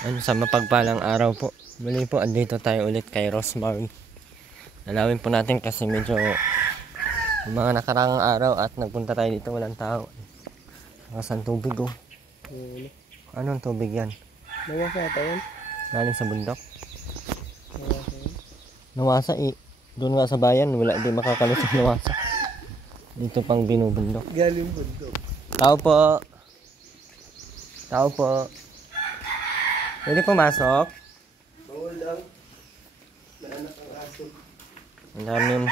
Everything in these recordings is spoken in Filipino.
Ano, sa mapagpalang araw po. Muli po, andito tayo ulit kay Rosemary. Nalawin po natin kasi medyo mga nakarang araw at nagpunta tayo dito, walang tao. Nakasan tubig oh. Anong tubig yan? Nawasa ata yan. Galing sa bundok. Nawasa yan. Nawasa eh. Doon nga sa bayan, wala di makakalusot nawasa. Dito pang binubundok. Galing bundok. Tao po. Tao po. Pwede pumasok? Bawal lang. Naanak ang aso. Ang dami.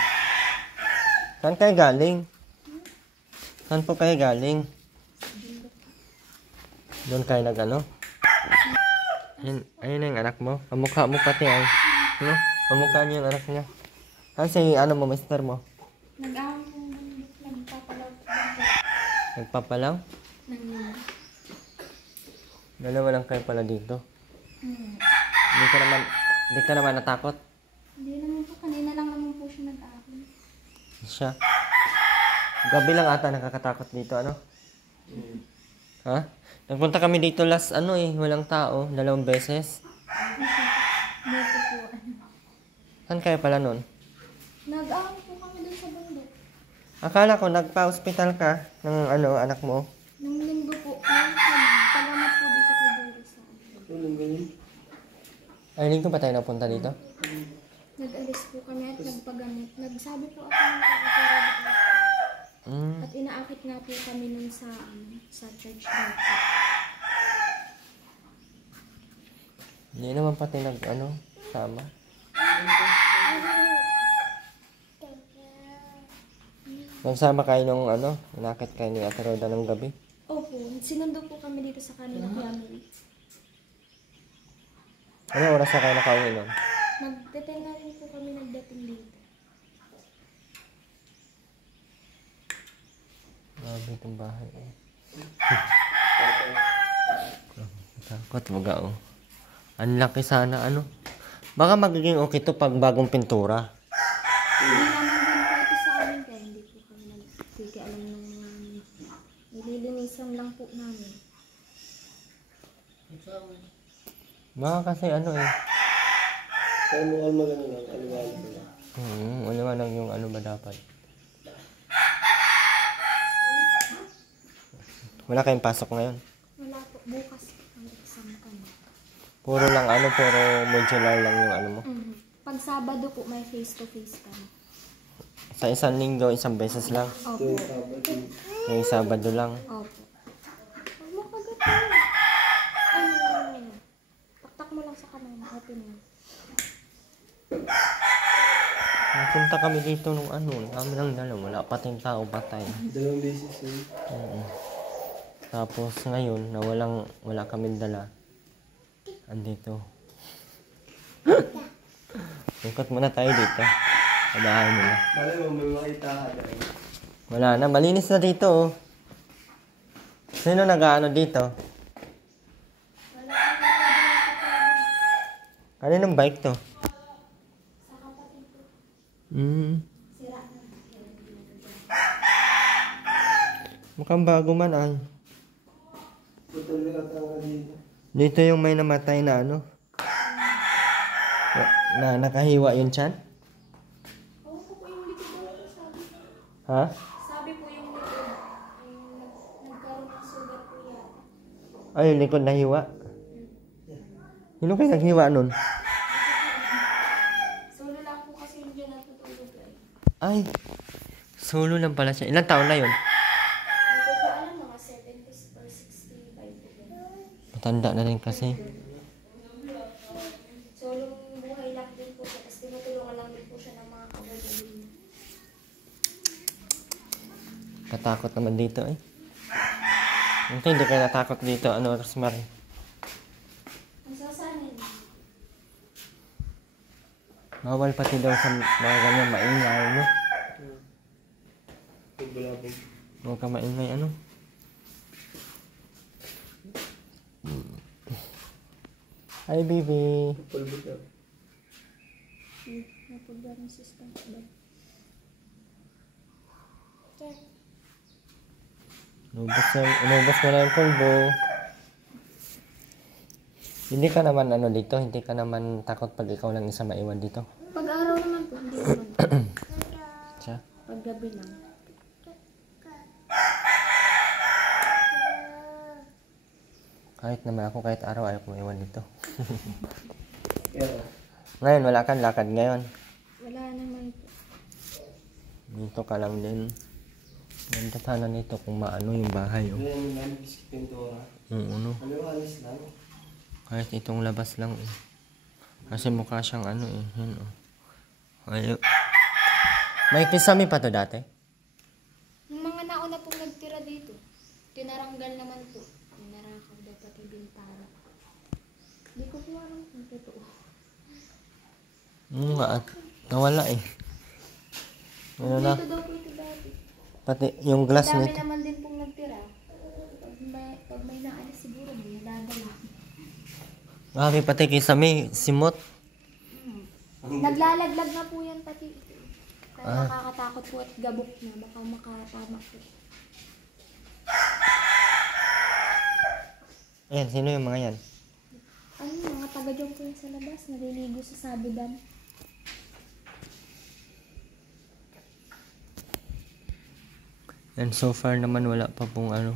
Saan kayo galing? Saan po kayo galing? Doon kayo nag-ano? Ayun na yung anak mo. Kamukha mo pati ay. Ano? Kamukha niya yung anak niya. Kasi ano mo, mister mo? Nagpapalaw. Nagpapalaw? Dalawa lang kayo pala dito. Hindi ka naman natakot? Hindi naman po. Kanina lang naman po siya nag-aakon. Siya. Gabi lang ata nakakatakot dito, ano? Ha? Nagpunta kami dito last, walang tao. 2 beses. Dito po. Saan kayo pala nun? Nag-aakon po kami dun sa bundok. Akala ko nagpa-hospital ka ng anak mo. Nung linggo po. Nagpagamat po dito kay Doris. Anong ganyan? Ay, linggo pa tayo napunta dito? Nag-alis po kami at nagpagamit. Nagsabi po ako ng kakatira dito. At inaakit nga po kami nun sa church dito. Hindi naman pati sama. Nagsama kayo nung inakit kayo ni Ate Roda ng gabi. Opo. Sinundo po kami dito sa kanilang family. Ano oras na kayo nakauwi nun? Nagteteng na rin po kami nagdating dito. Grabe itong bahay eh. Takot baga oh. Ang laki sana Baka magiging okay to pag bagong pintura. Hindi naman din po ito sa amin kaya hindi po kami nagkikialam ng mga nililinisan lang po namin. Baka kasi Kaya mo magano lang. Aliwali ko lang. Maliwanag yung ba dapat. Wala kayong pasok ngayon. Wala po. Bukas ang exam kami. Puro modular lang yung mo. Pag Sabado po may face-to-face kami. Sa isang linggo, isang beses lang. Opo. Yung Sabado. Yung Sabado lang. Opo. Huwag mo kagatin. Ano? Taktak mo lang sa kamay. Open mo. Napunta kami dito nung kami lang dalawa. Wala pating tao patay. 2 beses yun. Tapos ngayon, na wala kami dala. Andito. Lungkot muna tayo dito. Sa bahay nila. Malay mo, may makita ka na. Wala na, malinis na dito oh. Sino dito? Kaninong bike to? Sa kapatid ko. Sira na. Mukhang bago man ay. Putol na katanga dito. Dito yung may namatay na na nakahiwa yung tiyan? Oo po yung likod ko sabi. Ha? Sabi po yung likod. Nagkaroon ng sugat po yan. Ay, yung likod nahiwa. Sino kayo naghiwa nun? Solo lang po kasi yung dyan natutulog ay. Ay, solo lang pala siya. Ilang taon na yun? Hindi ko po alam, mga 70s or 65 po yan. Matanda na rin kasi. Solong buhay lang din po siya. Tapos tinutulungan lang din po siya ng mga kagagawin. Katakot naman dito eh. Hindi kayo natakot dito. Rosemary? Ang sasanin. Bawal pati daw sa mga ganyan maingay, no? Pagbalabog. Huwag ka maingay, Hi, baby. Pulbot na. Napagdaan ng system. Check. Inubos mo na yung pulbo. Hindi ka naman ano dito, hindi ka naman takot pag ikaw lang isa maiwan dito. Pag araw naman po, hindi naman po. Siya? Pag gabi lang. Kahit naman ako, kahit araw ayaw ko maiwan dito. Pero, Ngayon, wala kang lakad ngayon. Wala naman po. Dito ka lang din. Ganda sana nito kung maano yung bahay. Oh. yun lang, biscuit pintura. Ano. Ano, alis lang. Kahit itong labas lang eh. Kasi mukha siyang ano eh. Yun oh. Ayo. May kisame pa to dati? Yung mga nauna pong nagtira dito, tinaranggal naman po. Tinarakaw daw pati bintana. Hindi ko po alam kung totoo. Nga at nawala eh. Ano na? Dito daw po ito dati. Pati yung glass Dami nito. naman din pong nagtira. Pag may naalis siguro, may nadadala. Okay, pati kisame, simot. Naglalaglag na po yan pati. Kaya nakakatakot po at gabok na. Baka makatama po. Ayan, sino yung mga yan? Ano, mga taga-jong po yun sa labas. Naliligo sa sabidan. And so far naman wala pa pong ano.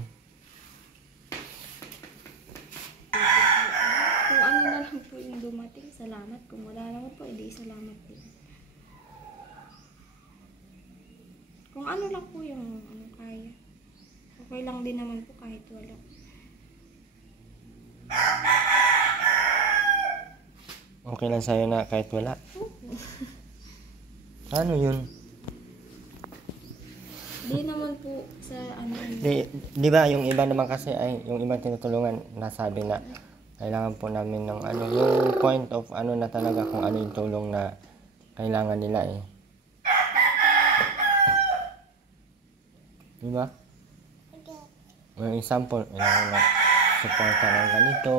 Kung ano na lang po yung dumating, salamat. Kung wala naman po, edi salamat po. Kung ano lang po yung ano kaya. Okay lang din naman po kahit wala. Okay lang sa'yo na kahit wala. Ano yun? Di naman po sa ano. Di ba yung iba naman kasi ay yung ibang tinutulungan nasabi na kailangan po namin ng ano yung point of ano na talaga kung ano yung tulong na kailangan nila eh. Di ba? Yung example, kailangan na suporta ng ganito.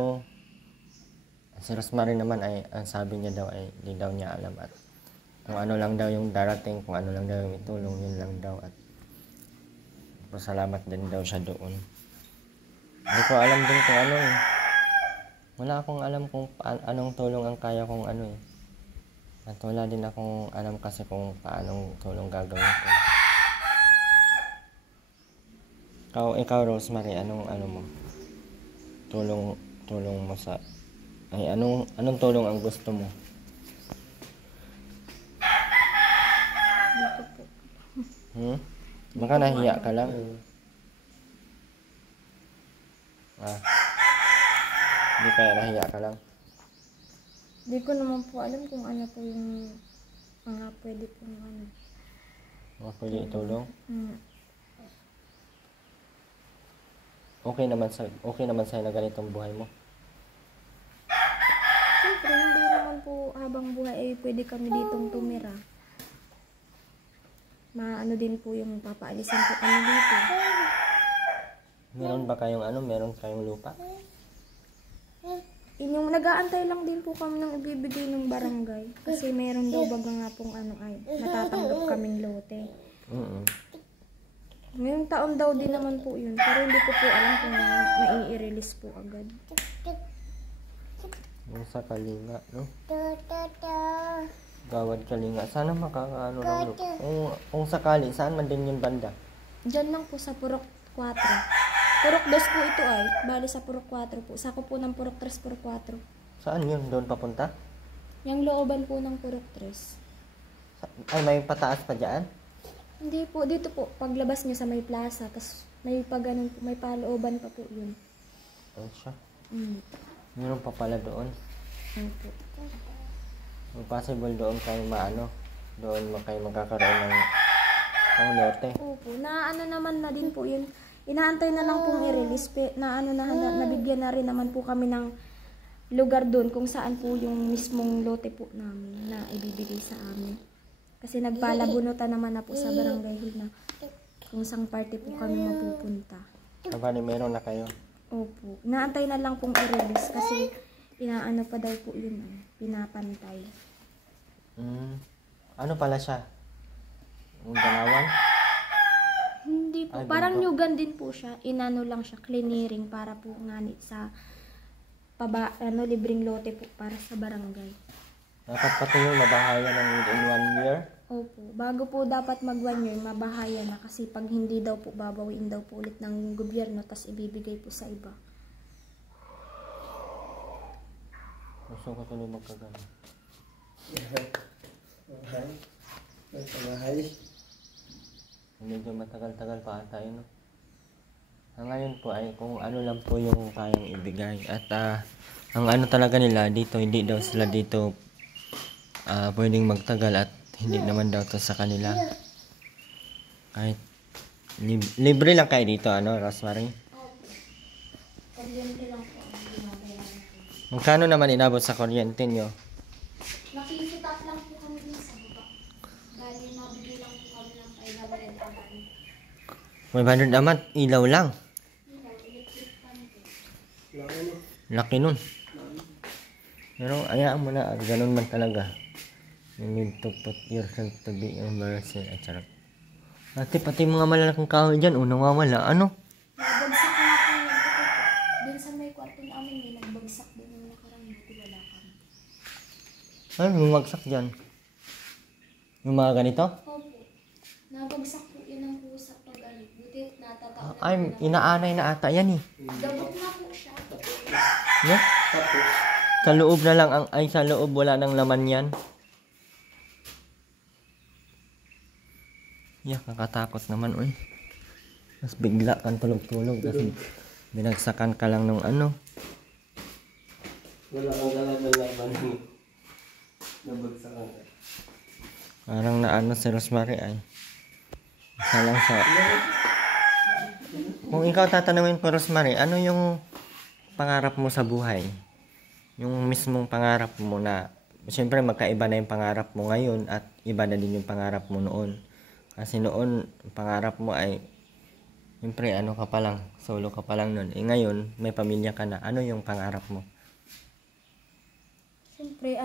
Si Rosemary naman ay ang sabi niya daw ay hindi daw niya alam at kung ano lang daw yung darating, kung ano lang daw yung itulong, yun lang daw at pasalamat din daw siya doon. Hindi ko alam din kung ano eh. Wala akong alam kung anong tulong ang kaya kong ano eh. At wala din akong alam kasi kung paanong tulong gagawin ko. Ikaw Rosemary, anong ano mo? Tulong mo sa ay anong tulong ang gusto mo? Dito po. Baka nahiya ka lang. Hindi kaya nahiya ka lang. Di ko naman po alam kung ano po yung mga pwede pong ano. Mga pwede itulong. Hmm. Okay naman sa'yo na ganitong buhay mo. Siyempre, hindi naman po habang buhay ay pwede kami ditong tumira. Maano din po yung papaalisin po kami dito. Meron kayong lupa? Yung nag-aantay lang din po kami ng ibibigay ng barangay. Kasi meron daw baga nga pong ano ay natatanggap kaming lote. Ngayong taon daw din naman po yun. Pero hindi ko po alam kung mai-release po agad. Yung sa Kalinga, no? Gawad Kalinga. Sana makakaano ng lupa. Kung sakali, saan man din yung banda? Diyan lang po sa Purok 4. Purok 2 po ito ay. Bali sa Purok 4 po. Sako po ng Purok 3, Purok 4. Saan yun? Doon papunta? Yung looban po ng Purok 3. Ay, may pataas pa dyan? Hindi po. Dito po. Paglabas nyo sa may plaza. Tapos may paganon po. May palooban pa po yun. Ay, siya. Mm. Meron pa pala doon. Ano po. Possible doon kayo doon kayo magkakaroon ng lote. Opo. Na ano naman na din po yun. Inaantay na lang pong i-release. Nabigyan na rin naman po kami ng lugar doon kung saan po yung mismong lote po namin na ibibigay sa amin. Kasi nagpalabunutan naman na po sa barangay hall na kung saan party po kami mapupunta. Sabali, meron na kayo. Opo. Inaantay na lang pong i-release kasi inaano pa daw po yun. Pinapantay. Ano pala siya? Yung Dalawan? Hindi po. Ay, Parang bundok. nyugan din po siya. Inano lang siya. Clearing para po nga sa libreng lote po para sa barangay. Dapat pati yung mabahayan ng within 1 year. Opo. Bago po dapat mag 1 year, mabahaya na kasi pag hindi daw po, babawiin daw po ulit ng gobyerno tas ibibigay po sa iba. Gusto ko tuloy magkagano. Bahay. May pamahay. Medyo matagal-tagal pa ata yun, no? Ngayon po ay kung ano lang po yung kayang ibigay. At ang ano talaga nila dito, hindi daw sila dito pwedeng magtagal at hindi naman daw to sa kanila. Kahit libre lang kayo dito, ano, Rosemary? Kuryente lang po ang binabayaran ko. Magkano naman inabot sa kuryente nyo? Nakikitap lang po kami din sa baba. Dahil nabigay lang po kami ng 500 ang kami. 500 naman, ilaw lang. Ilaw, electric fan po. Laki no? Laki nun. Pero ayaan mo na, ganun man talaga. You need to put yourself to be embarrassed. Ay, charot. Ate, pati mga malalaking kahoy dyan, nawawala. Ano? Nagbagsak na po yung ito po. Doon sa may kwarto namin, may nagbagsak doon yung nakarang buti wala kami. Ano, bumagsak dyan? Yung mga ganito? Opo. Nabagsak po yun ang pusa pag buti natataon na Ay, inaanay na ata yan eh. Dabot na po siya. Yeah? Tapos, Sa loob na lang, sa loob wala nang laman yan. Yeah, kakatakot naman, uy. Mas bigla kang tulog-tulog kasi binagsakan ka lang ng ano. wala kang laban-laban. Nabagsakan ka. Parang naano si Rosemary ay. Isa lang sa... Kung ikaw tatanungin ko, Rosemary, ano yung pangarap mo sa buhay? Yung mismong pangarap mo na... Siyempre magkaiba na yung pangarap mo ngayon at iba na din yung pangarap mo noon. Kasi noon, pangarap mo ay... Siyempre, ano ka pa lang, solo ka pa lang noon. Ngayon, may pamilya ka na. Ano yung pangarap mo? Siyempre,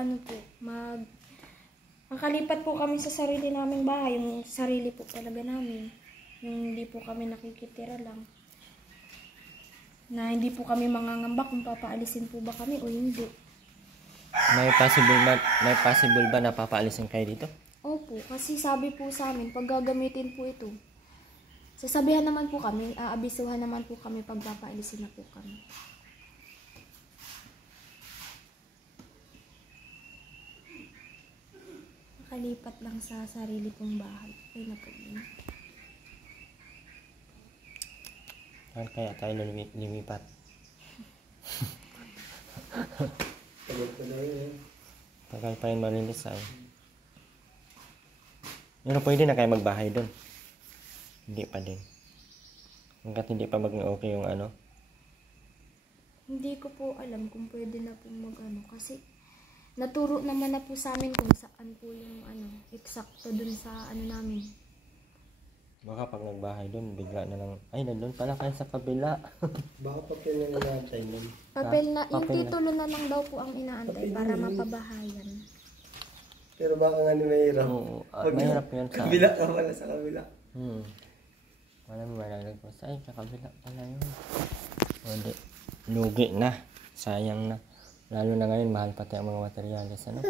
makalipat po kami sa sarili naming bahay, yung sarili po talaga namin. Yung hindi po kami nakikitira lang. Na hindi po kami mangangamba kung papaalisin po ba kami o hindi. May possible ba na papaalisin kayo dito? Opo, kasi sabi po sa amin, pag gagamitin po ito, sasabihan naman po kami, aabisuhan naman po kami pag papaalisin na po kami. Makalipat lang sa sarili pong bahay. Ay na po yun. Saan kaya tayo lumipat? Pagod ko na yun eh. Tagal pa rin malinis ay. Pero pwede na kayo magbahay doon. Hindi pa din. Hanggat hindi pa maging okay yung ano. Hindi ko po alam kung pwede na po mag-ano. Kasi naturo naman na po sa amin kung saan po yung eksakto dun sa namin. Baka pag nagbahay doon, bigla na lang, ay, nandun pala kayo sa kabila. Baka pa pinangatay nun. Papel na, yung Papel na. titulo na lang daw po ang inaantay para mapabahayan. Pero baka nga ni mahirap. Oo, mahirap yun sa... Kabila ka pala sa kabila. Wala mo malalag ko. Ay, sa kabila pala yun. O, di. Lugi na. Sayang na. Lalo na ngayon, mahal pati ang mga materyales, ano?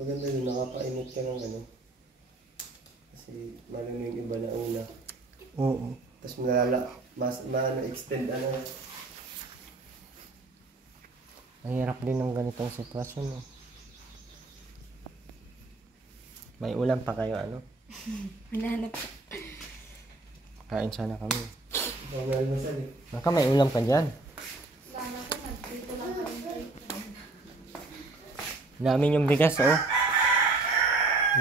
Maganda yun, nakapainit ka ng ano. Kasi malam yung iba na una. Oo. Tapos extend ano. Mahirap din ng ganitong sitwasyon, no? May ulam pa kayo, ano? Wala na po. Kain sana kami. Baka may almasal eh. Baka may ulam ka dyan. Wala na po, dito lang kami. Namin yung bigas, oh.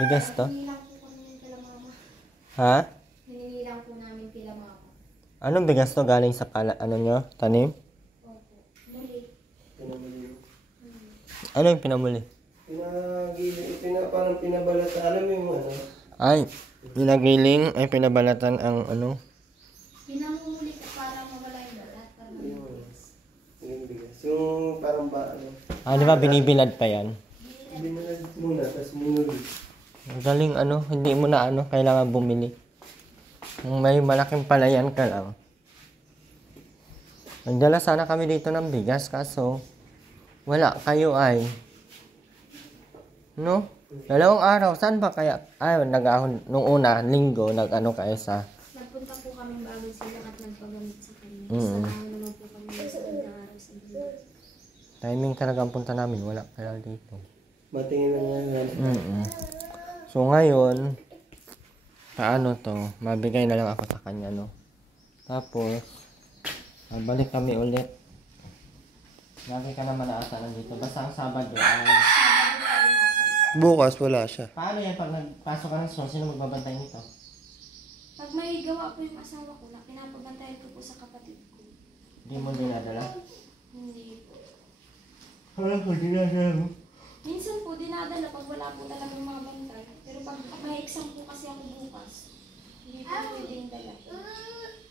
Bigas to. Hiningi lang po kami yung kila mama. Ha? Hiningi lang po namin kila mama. Anong bigas to galing sa ano nyo? Tanim? Opo. Muli. Pinamuli. Ano yung pinamuli? Parang pinabalata. Alam mo yung ano? Ay, pinagiling ay pinabalatan ang ano. Pinamumuli ko para mawala yung balat. Yung bigas. Yung parang ano? Ah, di ba binibilad pa yan? Binalad muna, tapos minuli. Ang galing ano, hindi mo na ano, kailangan bumili. Kung may malaking palayan ka lang. Nagdala sana kami dito ng bigas, kaso wala kayo ay. No? 2 araw, saan ba kaya? Ay, nag-ahon, nung una, linggo, nag-ano kayo sa... Nagpunta po kami bago sila at nagpagamit sa kanya. Mm. Sa naman po kami sa araw sa buhay. Timing talaga ang punta namin, wala kaya dito. Matingin na nga. So ngayon, paano to? Mabigay na lang ako sa kanya, no? Tapos, balik kami ulit. Lagi ka naman na ata nandito. Basta ang Sabado ay... Bukas wala siya. Paano yan pag nagpasok ka ng store, sino magbabantay nito? Pag may gawa po yung asawa ko, pinapabantayan ko po sa kapatid ko. Hindi mo dinadala? Hindi po. Wala ko dinadala. Minsan po, dinadala pag wala po talagang mga bantay. Pero pag may exam po kasi ako bukas, hindi po pwedeng dala.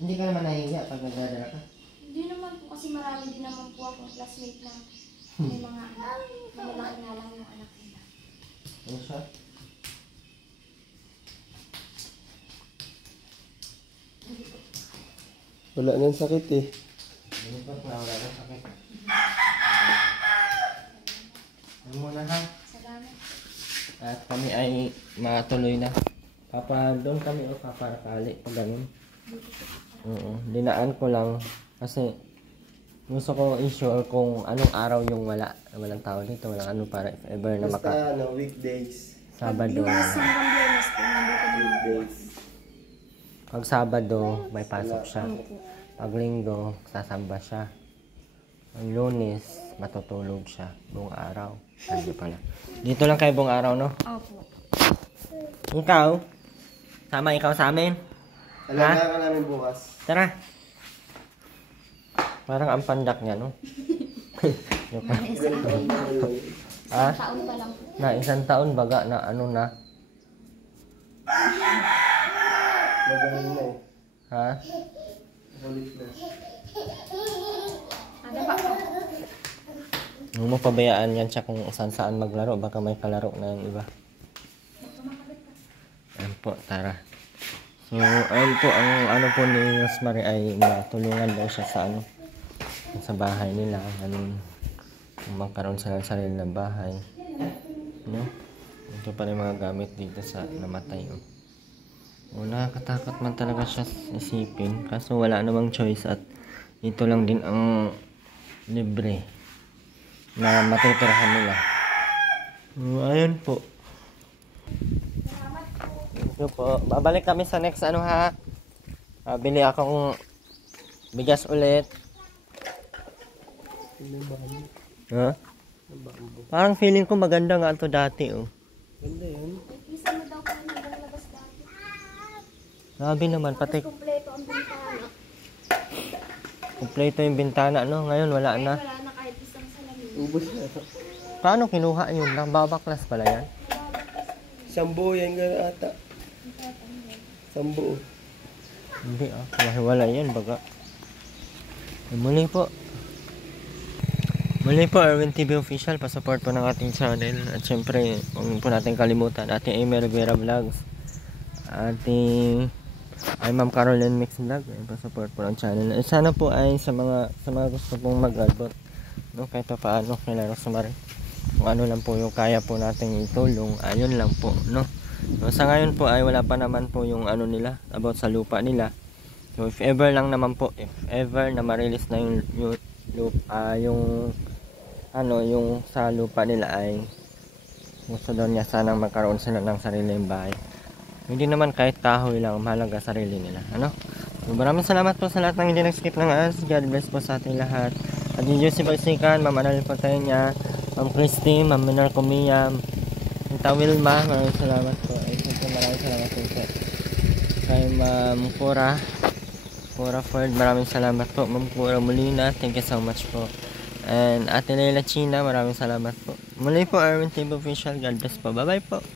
Hindi ka naman nahihiya pag nagdadala ka? Hindi naman po kasi marami din naman po akong classmate na may mga anak. Malalaki nga lang yung anak nila. Ano siya? Wala nang sakit eh. Hindi pa na wala na sakit. Ano muna ha? Salamat. At kami ay matuloy na. Doon kami o paparakali pag ganun. Oo, dinaan ko lang kasi gusto ko i-sure kung anong araw yung walang tao dito, walang ano para if ever na Basta weekdays. Sabado. Lunes hanggang Biyernes po, nandito din. Weekdays. Pag Sabado, may pasok siya. Opo. Pag Linggo, sasamba siya. Ang Lunes, matutulog siya buong araw. Hindi pala. Dito lang kayo buong araw, no? Opo. Ikaw? Sama ikaw sa amin? Alagaan ka namin bukas. Tara. Parang ang pandak niya, no? Joke lang. Ha? Taon pa lang po. Na isang taon baga na ano na? Magaling na eh. Ha? Ulit na. Ada pa po. Huwag mo pabayaan yan siya kung saan maglaro. Baka may kalaro na yung iba. Ayan po, tara. So, ayun po, ang ano po ni Rosemary ay matulungan daw siya sa ano, sa bahay nila. Ganun. Magkaroon sila ng sarili na bahay. No? Ito pa rin mga gamit dito sa namatay. Nakakatakot man talaga siya isipin. Kaso wala namang choice at ito lang din ang libre na matutirahan nila. Ayun po. Ito po. Babalik kami sa next ano ha. Bili akong bigas ulit. Ha? Parang feeling ko maganda nga ito dati oh. Ganda yan. Isa mo daw po yung labas dati. Grabe naman pati Kompleto ang bintana. kumpleto yung bintana no. Ngayon wala na. Wala na kahit isang salamin. Ubus na. Paano kinuha yun? Babaklas pala yan? Sambo yan nga ata. Sambo. Hindi wala yan baga. Muli po. Muli po, Erwin TV Official, pa-support po ng ating channel. At syempre, huwag po natin kalimutan, ating Amy Rivera Vlogs. Ating Ma'am Caroline Mix Vlog, pa-support po ng channel. At sana po ay sa mga gusto pong mag-albot, no, kahit pa paano kila Rosemary. Kung ano lang po yung kaya po nating itulong, ayun lang po, no. So, sa ngayon po ay wala pa naman po yung ano nila, about sa lupa nila. So, if ever lang naman po, if ever na ma-release na yung lupa, yung sa lupa nila ay gusto daw niya sanang magkaroon sila ng sariling bahay. Hindi naman kahit kahoy lang, mahalaga sarili nila. Ano? So, maraming salamat po sa lahat ng hindi nag-skip ng ads. God bless po sa ating lahat. At yung Juicy Bagsikan, Ma'am Anal Patenya, Ma'am Christy, Ma'am Minar Comia, Tita Wilma, maraming salamat po. Ay, maraming salamat po kay Ma'am Cora Ford, maraming salamat po. Ma'am Cora Molina, thank you so much po. And Ate Leila China, maraming salamat po. Muli po, Erwin TV Official. God bless po. Bye-bye po.